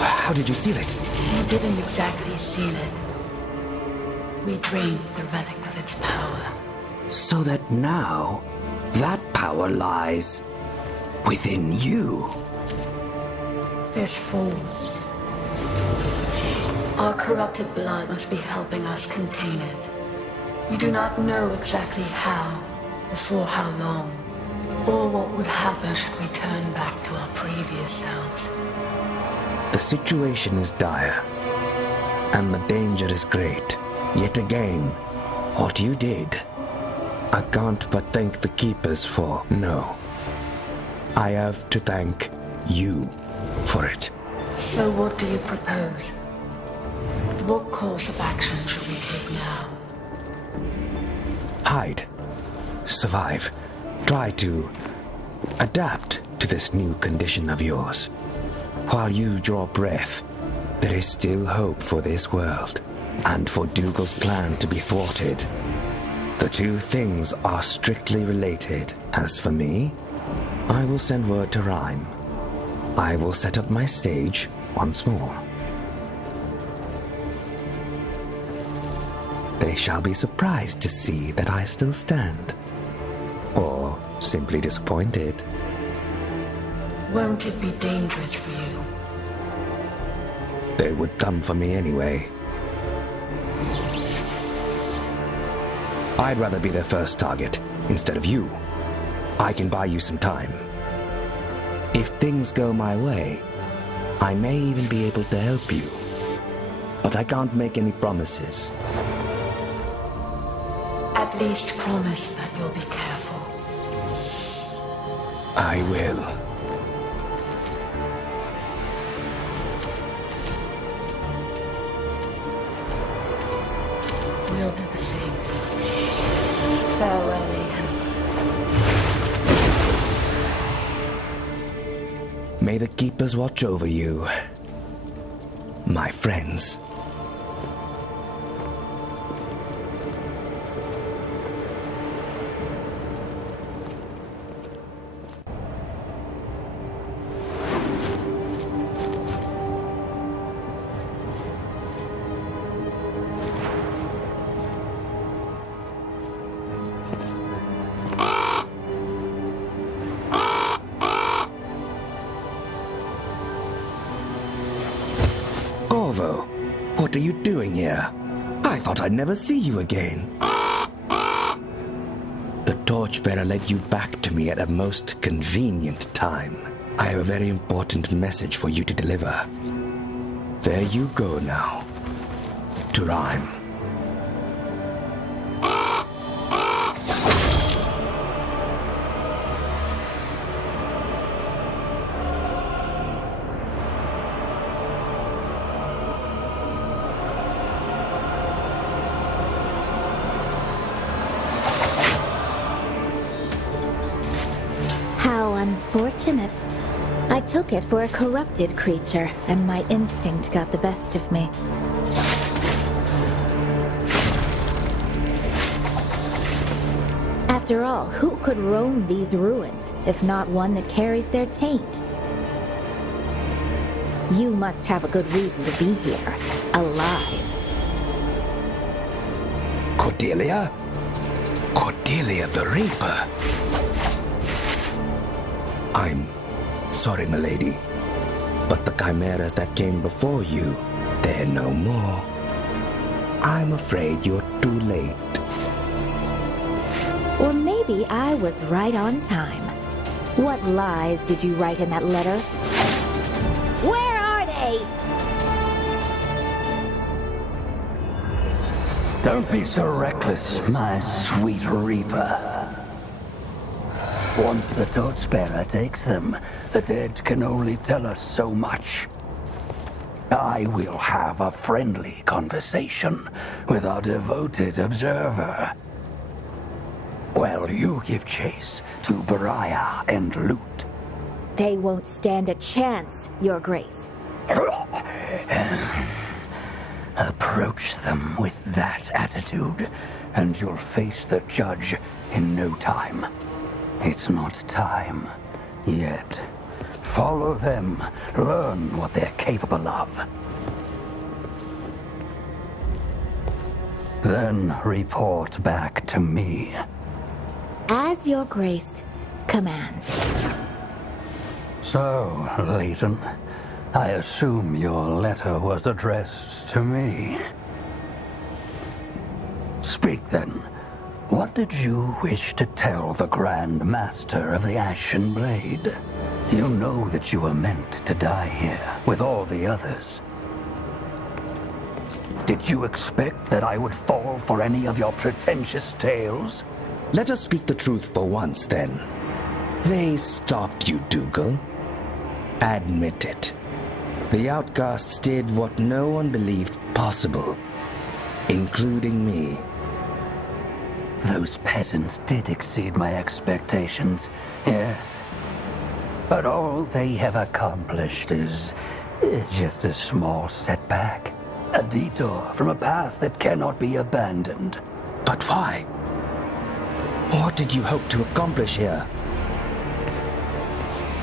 How did you seal it? We didn't exactly seal it. We drained the relic of its power. So that now, that power lies within you. This fool. Our corrupted blood must be helping us contain it. We do not know exactly how, or for how long, or what would happen should we turn back to our previous selves. The situation is dire, and the danger is great. Yet again, what you did, I can't but thank the Keepers for. No, I have to thank you for it. So what do you propose? What course of action should we take now? Hide. Survive. Try to adapt to this new condition of yours. While you draw breath, there is still hope for this world, and for Dougal's plan to be thwarted. The two things are strictly related. As for me, I will send word to Rhyme. I will set up my stage once more. They shall be surprised to see that I still stand. Or simply disappointed. Won't it be dangerous for you? They would come for me anyway. I'd rather be their first target instead of you. I can buy you some time. If things go my way, I may even be able to help you. But I can't make any promises. At least promise that you'll be careful. I will. We'll do the same. Farewell, Ethan. May the Keepers watch over you, my friends. What are you doing here? I thought I'd never see you again. The torchbearer led you back to me at a most convenient time. I have a very important message for you to deliver. There you go now. To Rhyme. Unfortunate. I took it for a corrupted creature, and my instinct got the best of me. After After all, who could roam these ruins, if not one that carries their taint? You must have a good reason to be here, alive. Cordelia? Cordelia the Reaper? I'm sorry, milady, but the chimeras that came before you, they're no more. I'm afraid you're too late. Or maybe I was right on time. What lies did you write in that letter? Where are they? Don't be so reckless, my sweet Reaper. Once the torchbearer takes them, the dead can only tell us so much. I will have a friendly conversation with our devoted observer. While you give chase to Beriah and loot. They won't stand a chance, Your Grace. Approach them with that attitude, and you'll face the judge in no time. It's not time yet. Follow them, learn what they're capable of. Then report back to me. As Your Grace commands. So, Leighton, I assume your letter was addressed to me. Speak then. What did you wish to tell the Grand Master of the Ashen Blade? You know that you were meant to die here, with all the others. Did you expect that I would fall for any of your pretentious tales? Let us speak the truth for once, then. They stopped you, Dougal. Admit it. The outcasts did what no one believed possible, including me. Those peasants did exceed my expectations, yes. But all they have accomplished is just a small setback. A detour from a path that cannot be abandoned. But why? What did you hope to accomplish here?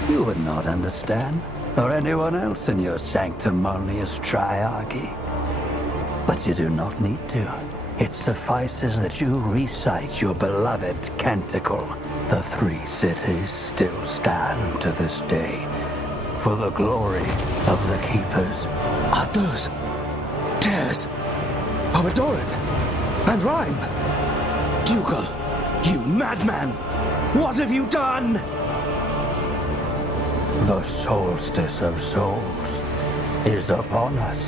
You would not understand, or anyone else in your sanctimonious triarchy. But you do not need to. It suffices that you recite your beloved canticle. The 3 cities still stand to this day, for the glory of the keepers. Are those tears of Adoran and Rhyme? Dougal, you madman! What have you done? The Soulstice of Souls is upon us.